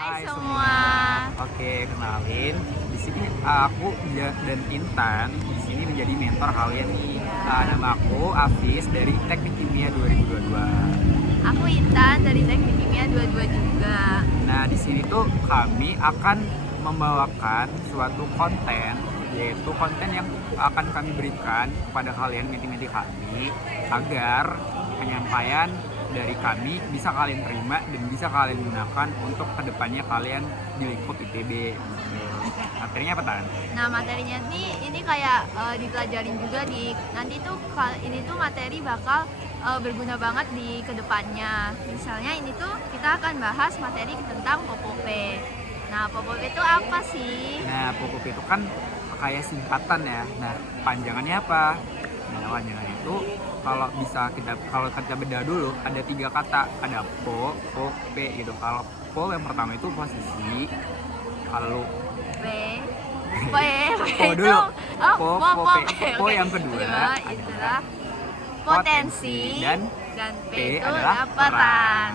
Hai Hai semua. semua. Oke, kenalin. Di sini aku dan Intan di sini menjadi mentor kalian nih. Ya, Nama aku Afis dari Teknik Kimia 2022. aku Intan dari Teknik Kimia 22 juga. Nah, di sini tuh kami akan membawakan suatu konten, yaitu konten yang akan kami berikan kepada kalian menti-menti kami agar penyampaian dari kami bisa kalian terima dan bisa kalian gunakan untuk kedepannya kalian di lingkup ITB. Materinya apa, Tan? Nah, materinya ini kayak dipelajarin juga nanti tuh ini tuh materi bakal berguna banget di kedepannya. Misalnya ini tuh kita akan bahas materi tentang POPOP. Nah, POPOP itu apa sih? Nah, POPOP itu kan kayak singkatan ya. Nah, panjangannya apa? Nah, panjangannya itu kalau kita bedah dulu ada 3 kata, ada po, pe gitu. Kalau po yang pertama itu posisi, kalau P, P, P po itu dulu, oh, po, pe. Po oke. yang kedua Itulah adalah potensi dan dan P P itu adalah peran. peran.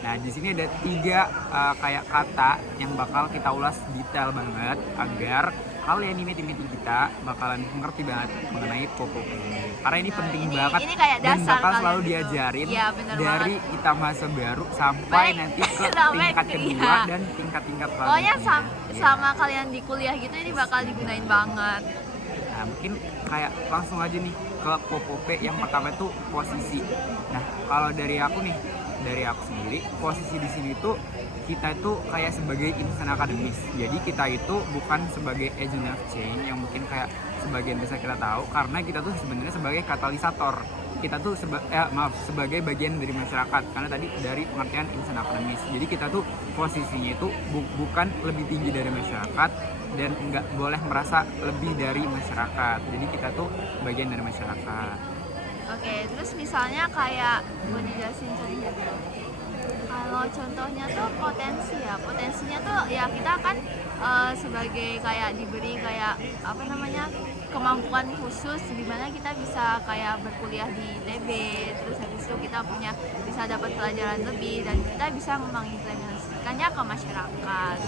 Nah, di sini ada 3 kayak kata yang bakal kita ulas detail banget agar kalian ini tim kita bakalan ngerti banget mengenai POPOP ini. Karena ini Nah, penting ini banget ini kayak dan dasar bakal kalian selalu gitu. diajarin Iya, bener dari banget. kita masa baru sampai Baik, nanti ke sampai tingkat kedua iya. dan tingkat-tingkat Pokoknya selanjutnya. Iya. sama kalian di kuliah gitu ini bakal digunain banget. Nah, mungkin kayak langsung aja nih ke POPOP yang pertama itu posisi. Nah, kalau dari aku sendiri, posisi di sini tuh kita itu kayak sebagai insan akademis. Jadi kita itu bukan sebagai agent of change yang mungkin kayak sebagian besar kita tahu, karena kita tuh sebenarnya sebagai katalisator. Kita tuh sebagai bagian dari masyarakat, karena tadi dari pengertian insan akademis. Jadi kita tuh posisinya itu bukan lebih tinggi dari masyarakat dan nggak boleh merasa lebih dari masyarakat. Jadi kita tuh bagian dari masyarakat. Oke, terus misalnya kayak gue dijelasin contohnya dulu. Kalau contohnya tuh potensi ya, potensinya tuh ya kita kan sebagai kayak diberi kayak apa namanya kemampuan khusus di mana kita bisa kayak berkuliah di ITB, terus habis itu kita bisa dapat pelajaran lebih dan kita bisa mengimplementasikannya ke masyarakat.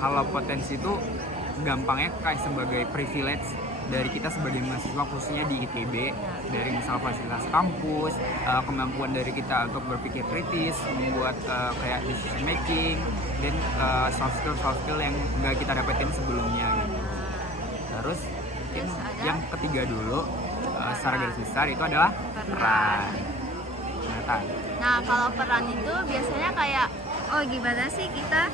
Kalau potensi itu gampangnya kayak sebagai privilege dari kita sebagai mahasiswa khususnya di ITB, dari misal fasilitas kampus, kemampuan dari kita untuk berpikir kritis, membuat kayak decision making, dan soft skill yang nggak kita dapetin sebelumnya gitu. Terus Terus ada yang ketiga dulu, secara garis besar itu adalah peran. Nah, kalau peran itu biasanya kayak gimana sih kita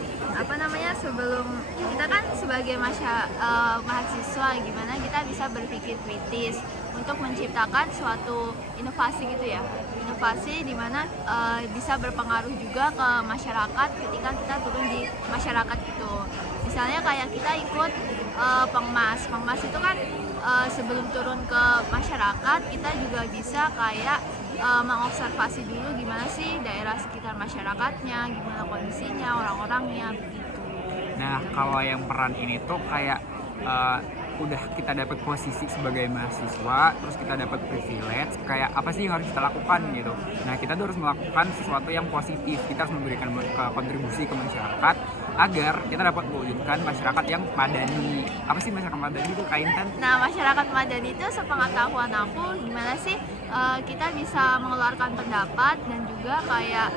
sebelum kita kan sebagai mahasiswa gimana kita bisa berpikir kritis untuk menciptakan suatu inovasi gitu ya. Inovasi di mana bisa berpengaruh juga ke masyarakat ketika kita turun di masyarakat gitu. Misalnya kayak kita ikut Pengmas. Pengmas itu kan sebelum turun ke masyarakat kita juga bisa kayak mengobservasi dulu gimana sih daerah sekitar masyarakatnya, gimana kondisinya, orang-orangnya begitu. Nah, kalau yang peran ini tuh kayak udah kita dapat posisi sebagai mahasiswa, terus kita dapat privilege, kayak apa sih yang harus kita lakukan gitu. Nah, kita tuh harus melakukan sesuatu yang positif. Kita harus memberikan kontribusi ke masyarakat agar kita dapat mewujudkan masyarakat yang madani. Apa sih masyarakat madani itu, Kak Intan? Nah, masyarakat madani itu sepengetahuan aku gimana sih kita bisa mengeluarkan pendapat dan juga kayak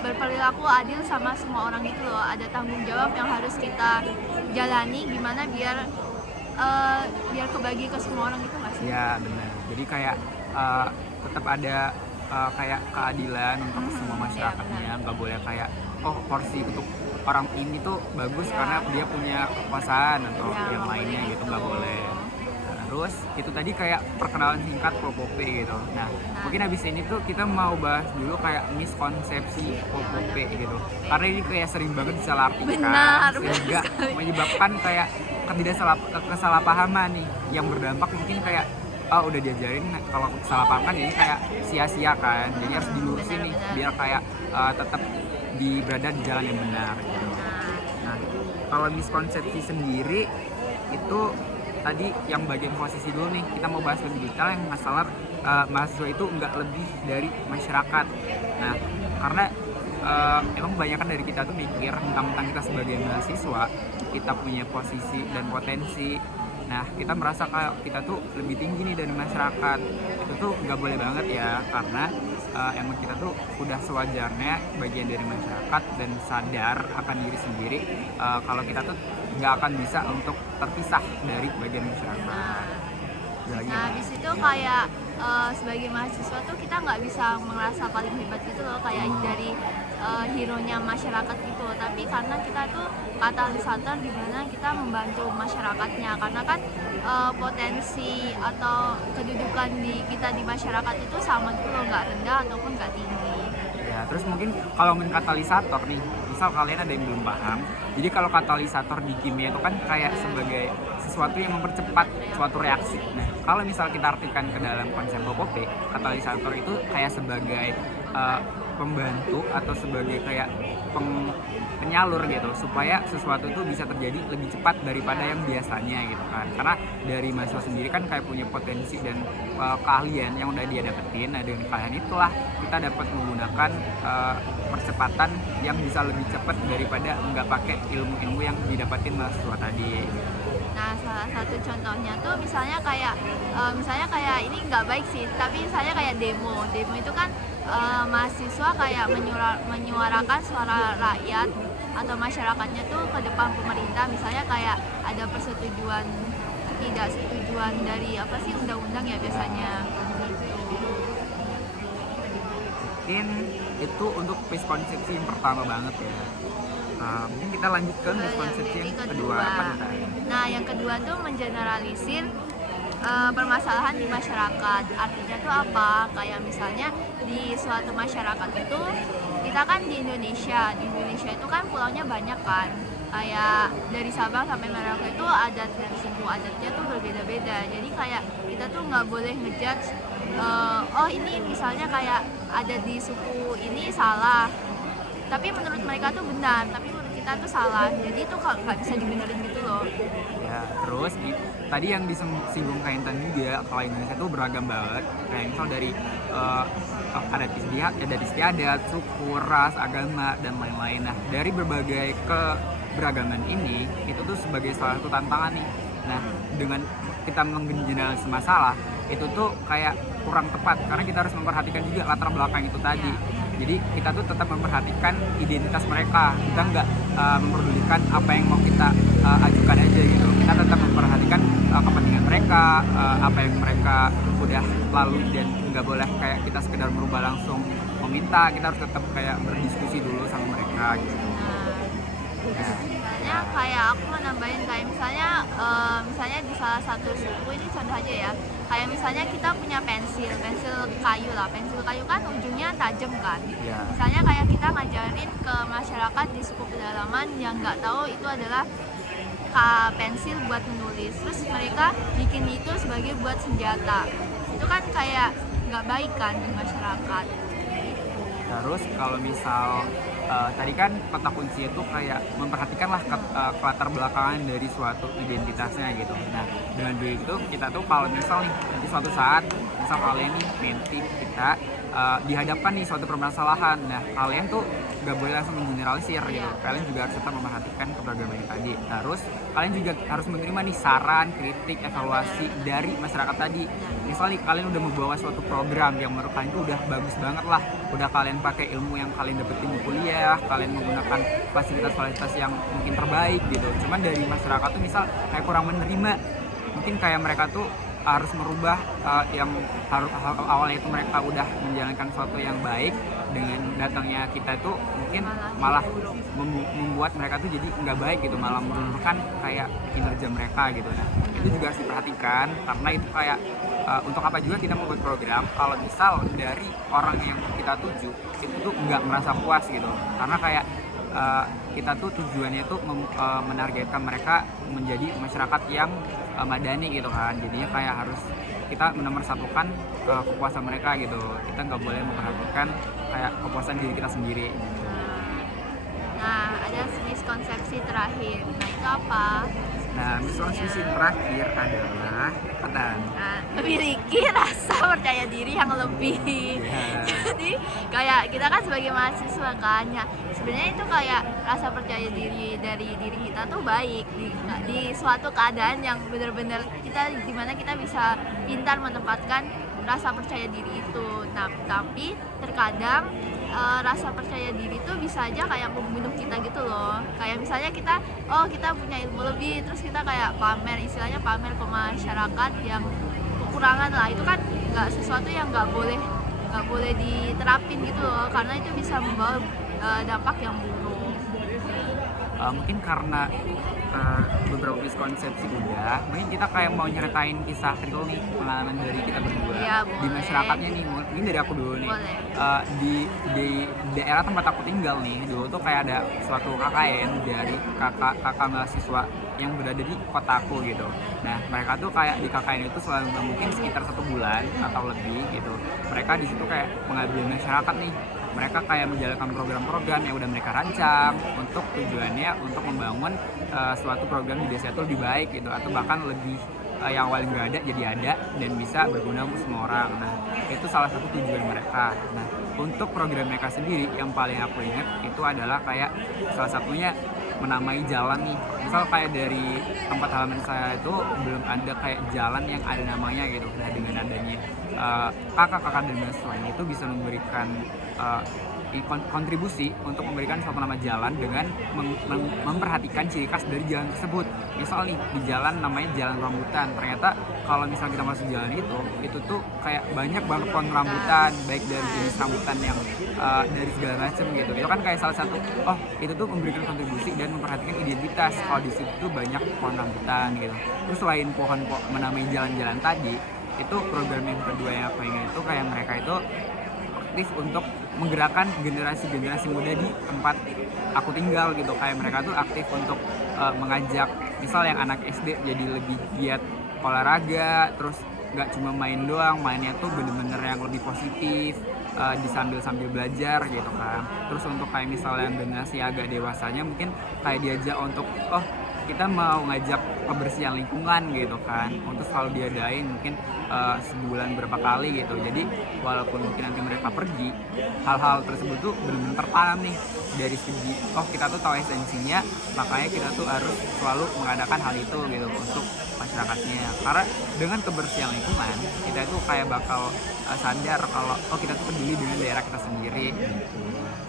berperilaku adil sama semua orang gitu loh. Ada tanggung jawab yang harus kita jalani gimana biar kebagi ke semua orang itu masih. Ya, benar. Jadi kayak tetap ada kayak keadilan untuk semua masyarakatnya. Nggak boleh kayak porsi untuk orang ini tuh bagus karena dia punya kekuasaan atau yang lainnya gitu, nggak boleh. Terus itu tadi kayak perkenalan singkat POPOP gitu. Nah, mungkin habis ini tuh kita mau bahas dulu kayak miskonsepsi POPOP gitu. Karena ini kayak sering banget disalahartikan Benar sehingga sekali. menyebabkan kayak kesalahpahaman nih yang berdampak mungkin kayak udah diajarin kalau salah paham kan jadi kayak sia-sia kan. Jadi harus dilurusin nih biar kayak tetap berada di jalan yang benar gitu. Nah, kalau miskonsepsi sendiri itu tadi yang bagian posisi dulu nih, kita mau bahas lebih detail yang masalah mahasiswa itu nggak lebih dari masyarakat. Nah, karena emang kebanyakan dari kita tuh mikir tentang kita sebagai mahasiswa, kita punya posisi dan potensi. Nah, kita merasa kayak kita tuh lebih tinggi nih dari masyarakat. Itu tuh nggak boleh banget ya, karena emang kita tuh udah sewajarnya bagian dari masyarakat dan sadar akan diri sendiri kalau kita tuh nggak akan bisa untuk terpisah dari bagian masyarakat. Nah, habis itu kayak sebagai mahasiswa tuh kita nggak bisa merasa paling hebat gitu loh, kayak dari hero-nya masyarakat gitu. Tapi karena kita tuh katalisator di mana kita membantu masyarakatnya, karena kan potensi atau kedudukan kita di masyarakat itu sama gitu loh, nggak rendah ataupun nggak tinggi. Ya, terus mungkin kalau katalisator nih, misal kalian ada yang belum paham, jadi kalau katalisator di kimia itu kan kayak sebagai sesuatu yang mempercepat suatu reaksi. Nah, kalau misal kita artikan ke dalam konsep POP, katalisator itu kayak sebagai pembantu atau sebagai kayak penyalur gitu, supaya sesuatu itu bisa terjadi lebih cepat daripada yang biasanya gitu kan. Karena dari mahasiswa sendiri kan kayak punya potensi dan keahlian yang udah dia dapetin. Nah, dengan keahlian itulah kita dapat menggunakan percepatan yang bisa lebih cepat daripada nggak pakai ilmu-ilmu yang didapetin mahasiswa tadi. Nah, salah satu contohnya tuh misalnya kayak ini nggak baik sih, tapi misalnya kayak demo itu kan mahasiswa kayak menyuarakan suara rakyat atau masyarakatnya tuh ke depan pemerintah, misalnya kayak ada ketidaksetujuan dari apa sih undang-undang ya biasanya. Mungkin itu untuk miskonsepsi yang pertama banget ya. Mungkin kita lanjut ke miskonsepsi yang kedua. Nah, yang kedua tuh mengeneralisir permasalahan di masyarakat. Artinya tuh apa? Kayak misalnya di suatu masyarakat itu, kita kan di Indonesia itu kan pulaunya banyak kan. Kayak dari Sabang sampai Merauke itu adat dan suku adatnya tuh berbeda-beda. Jadi kayak kita tuh nggak boleh ngejudge oh ini misalnya kayak ada di suku ini salah, tapi menurut mereka tuh benar, tapi menurut kita tuh salah. Jadi itu nggak bisa dibenerin gitu loh. Ya, terus tadi yang disinggung Kak Intan juga, kalau Indonesia tuh beragam banget. Kayak misal dari adat istiadat, suku, ras, agama, dan lain-lain. Nah, dari berbagai keberagaman ini, itu tuh sebagai salah satu tantangan nih. Nah, dengan kita menggeneralisasi masalah, itu tuh kayak kurang tepat, karena kita harus memperhatikan juga latar belakang itu tadi. Jadi kita tuh tetap memperhatikan identitas mereka, kita nggak memperdulikan apa yang mau kita ajukan aja gitu. Kita tetap memperhatikan kepentingan mereka, apa yang mereka udah lalui, dan nggak boleh kayak kita sekedar merubah langsung meminta. Kita harus tetap kayak berdiskusi dulu sama mereka gitu. Misalnya kayak aku mau nambahin kayak misalnya di salah satu suku ini contoh aja ya, kayak misalnya kita punya pensil kayu lah, pensil kayu kan ujungnya tajam kan. Misalnya kayak kita ngajarin ke masyarakat di suku pedalaman yang nggak tahu itu adalah pensil buat menulis, terus mereka bikin itu sebagai buat senjata, itu kan kayak nggak baik kan di masyarakat. Terus kalau misal tadi kan kata kunci itu kayak memperhatikanlah latar belakangan dari suatu identitasnya gitu. Nah, dengan begitu kita tuh kalau misal nih nanti suatu saat misal kalian nih menti kita dihadapkan nih suatu permasalahan, nah kalian tuh nggak boleh langsung menggeneralisir gitu. Kalian juga harus tetap memperhatikan keberagaman yang tadi. Terus kalian juga harus menerima nih saran, kritik, evaluasi dari masyarakat tadi. Misalnya kalian udah membawa suatu program yang menurut kalian itu udah bagus banget lah, udah kalian pakai ilmu yang kalian dapetin di kuliah, kalian menggunakan fasilitas-fasilitas yang mungkin terbaik gitu. Cuman dari masyarakat tuh misal kayak kurang menerima, mungkin kayak mereka tuh harus merubah yang awalnya itu mereka udah menjalankan sesuatu yang baik, dengan datangnya kita itu mungkin malah membuat mereka tuh jadi nggak baik gitu, malah menurunkan kayak kinerja mereka gitu. Nah, itu juga harus diperhatikan, karena itu kayak untuk apa juga kita membuat program kalau misal dari orang yang kita tuju itu tuh nggak merasa puas gitu, karena kayak kita tuh tujuannya tuh menargetkan mereka menjadi masyarakat yang madani gitu kan. Jadinya kayak harus kita menomorsatukan kepuasan mereka gitu. Kita nggak boleh memperhatikan kayak kepuasan diri kita sendiri. Nah, ada miskonsepsi terakhir. Nah, itu apa? Nah, misconception terakhir adalah Patan. Nah, memiliki rasa percaya diri yang lebih. Ya. Jadi kayak kita kan sebagai mahasiswa kan ya, sebenarnya itu kayak rasa percaya diri dari diri kita tuh baik di suatu keadaan yang benar-benar kita dimana kita bisa pintar menempatkan rasa percaya diri itu. Nah, tapi terkadang rasa percaya diri itu bisa aja kayak membunuh kita gitu loh. Kayak misalnya kita punya ilmu lebih, terus kita kayak pamer, istilahnya pamer ke masyarakat yang kekurangan lah. Itu kan nggak sesuatu yang nggak boleh diterapin gitu loh, karena itu bisa membawa dampak yang buruk. Mungkin karena beberapa miskonsepsi udah, mungkin kita kayak mau nyeritain kisah real nih, pengalaman dari kita berdua Iya, di boleh. masyarakatnya nih. Mungkin dari aku dulu nih. Boleh. Di daerah tempat aku tinggal nih, dulu tuh kayak ada suatu KKN dari kakak mahasiswa yang berada di kotaku gitu. Nah, mereka tuh kayak di KKN itu selalu mungkin sekitar 1 bulan atau lebih gitu. Mereka di situ kayak pengabdian masyarakat nih. Mereka kayak menjalankan program-program yang udah mereka rancang untuk tujuannya untuk membangun suatu program di desa itu lebih baik gitu, atau bahkan lebih yang awalnya nggak ada jadi ada dan bisa berguna untuk semua orang. Nah, itu salah satu tujuan mereka. Nah, untuk program mereka sendiri yang paling aku ingat itu adalah kayak salah satunya menamai jalan nih. Misal kayak dari tempat halaman saya itu belum ada kayak jalan yang ada namanya gitu. Nah, dengan adanya kakak-kakak dan mahasiswa ini itu bisa memberikan kontribusi untuk memberikan suatu nama jalan dengan memperhatikan ciri khas dari jalan tersebut. Misal nih di jalan namanya jalan rambutan, ternyata kalau misal kita masuk jalan itu tuh kayak banyak banget pohon rambutan, baik dari jenis rambutan yang dari segala macam gitu. Itu kan kayak salah satu, itu tuh memberikan kontribusi dan memperhatikan identitas kalau di situ tuh banyak pohon rambutan gitu. Terus selain pohon menamai jalan-jalan tadi, itu program yang kedua yang aku ingat itu kayak mereka itu aktif untuk menggerakkan generasi muda di tempat aku tinggal gitu. Kayak mereka tuh aktif untuk mengajak misal yang anak SD jadi lebih giat olahraga, terus nggak cuma main doang, mainnya tuh bener-bener yang lebih positif, sambil belajar gitu kan. Terus untuk kayak misalnya yang generasi agak dewasanya mungkin kayak diajak untuk kita mau ngajak kebersihan lingkungan gitu kan, untuk selalu diadain mungkin sebulan berapa kali gitu. Jadi walaupun mungkin nanti mereka pergi, hal-hal tersebut tuh benar-benar tertanam nih dari segi kita tuh tahu esensinya, makanya kita tuh harus selalu mengadakan hal itu gitu untuk masyarakatnya. Karena dengan kebersihan lingkungan kita itu kayak bakal sadar kalau kita tuh peduli dengan daerah kita sendiri gitu.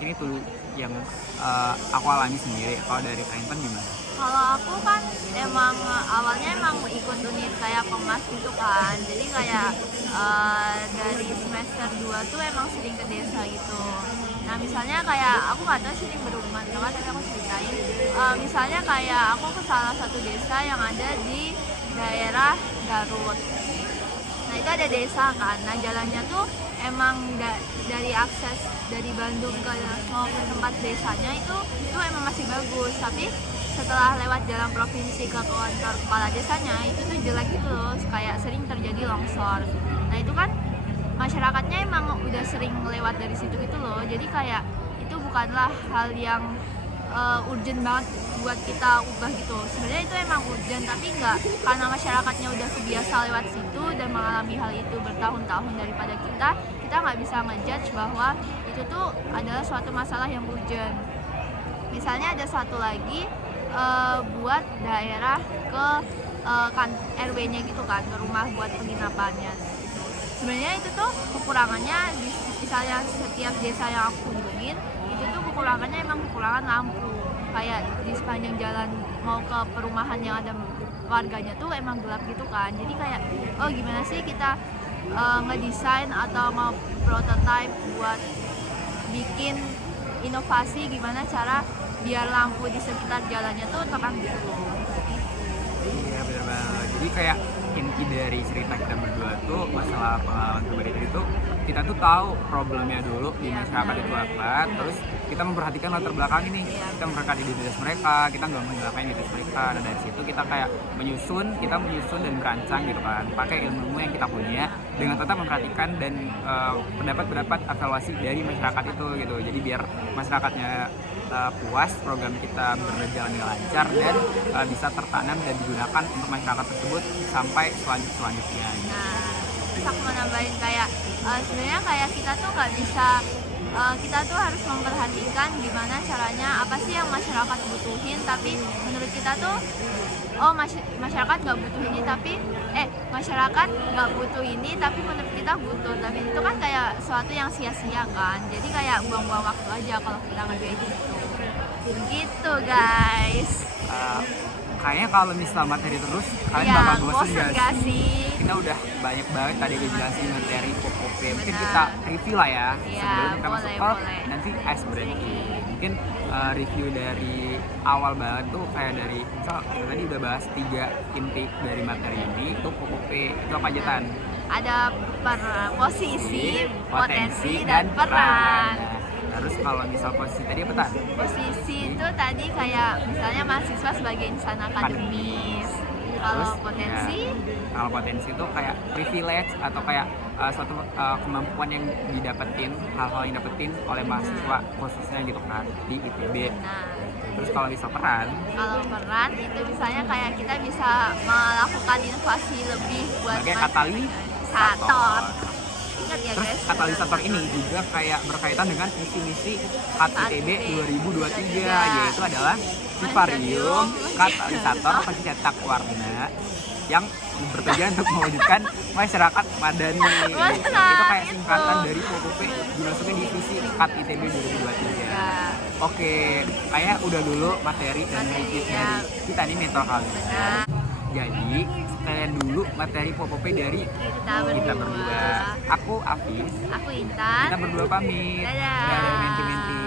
Ini tuh yang aku alami sendiri. Kalau dari Kak Intan gimana? Kalau aku kan awalnya ikut unit kayak Pemas gitu kan, jadi kayak dari semester 2 tuh emang sering ke desa gitu. Nah, misalnya kayak aku nggak tahu sering berhubungan banget, tapi aku ceritain. Misalnya kayak aku ke salah satu desa yang ada di daerah Garut. Nah, itu ada desa kan. Nah, jalannya tuh emang dari akses dari Bandung mau ke tempat desanya itu emang masih bagus, tapi setelah lewat jalan provinsi ke kantor kepala desanya itu tuh jelek gitu loh, kayak sering terjadi longsor. Nah, itu kan masyarakatnya emang udah sering lewat dari situ gitu loh, jadi kayak itu bukanlah hal yang urgent banget buat kita ubah gitu. Sebenarnya itu emang urgent, tapi nggak, karena masyarakatnya udah kebiasa lewat situ dan mengalami hal itu bertahun-tahun daripada kita nggak bisa ngejudge bahwa itu tuh adalah suatu masalah yang urgent. Misalnya ada satu lagi buat daerah ke RW-nya gitu kan, ke rumah buat penginapannya. Sebenarnya itu tuh kekurangannya misalnya setiap desa yang aku kunjungin itu tuh kekurangannya emang kekurangan lampu. Kayak di sepanjang jalan mau ke perumahan yang ada warganya tuh emang gelap gitu kan. Jadi kayak gimana sih kita ngedesain atau nge-prototype buat bikin inovasi gimana cara biar lampu di sekitar jalannya tuh terang gitu. Iya, benar banget. Jadi kayak inti dari cerita kita berdua tuh masalah pengalaman pribadi tadi tuh, kita tuh tahu problemnya dulu di masyarakat itu apa, terus kita memperhatikan latar belakang ini, kita memperhatikan identitas mereka, kita nggak menghilangkan identitas mereka. Dan dari situ kita kayak menyusun dan merancang gitu kan, pakai ilmu yang kita punya dengan tetap memperhatikan dan pendapat evaluasi dari masyarakat itu gitu. Jadi biar masyarakatnya puas, program kita berjalan dengan lancar dan bisa tertanam dan digunakan untuk masyarakat tersebut sampai selanjutnya. Nah, terus aku mau nambahin kayak sebenarnya kayak kita tuh nggak bisa, kita tuh harus memperhatikan gimana caranya, apa sih yang masyarakat butuhin, tapi menurut kita tuh masyarakat nggak butuh ini tapi masyarakat nggak butuh ini tapi menurut kita butuh, tapi itu kan kayak suatu yang sia-sia kan, jadi kayak buang-buang waktu aja kalau kita ngerjain gitu guys. Kayaknya kalau misalnya materi terus kalian Ya, bakal bosan bosen gak gak sih? sih? Kita udah banyak banget tadi ngejelasin materi POP-OP. Mungkin Benar. kita review lah ya Iya, sebelum kita masuk boleh, ke boleh. nanti ice breaking. Mungkin review dari awal banget tuh kayak dari misal kita tadi udah bahas 3 inti dari materi ini. Itu POP-OP itu apa aja Tan? Ada posisi, potensi, dan peran. Nah, terus kalau misal posisi tadi apa Tan? Posisi itu tadi kayak misalnya mahasiswa sebagai insan akademis. Kalau Terus, potensi, kalau potensi itu kayak privilege atau kayak suatu kemampuan yang didapetin, hal-hal yang didapetin oleh mahasiswa khususnya gitu kan di ITB. nah Terus kalau bisa peran, kalau peran itu misalnya kayak kita bisa melakukan inovasi lebih buat sebagai katalisator. Ingat ya Terus guys. katalisator ini juga kayak berkaitan dengan visi misi HAT ITB 2023, yaitu adalah Vivarium Katalisator Pencetak Warna yang bertujuan untuk mewujudkan masyarakat madani. Itu kayak singkatan dari POP dimasukin di visi HAT ITB 2023. Ya, Oke, kayaknya udah dulu materi dan review dari kita nih mentor kali ini. benar. Jadi sekalian dulu materi POP dari kita berdua. Aku Afis. Aku Intan. Kita berdua pamit. Dadah. Dadah menti-menti.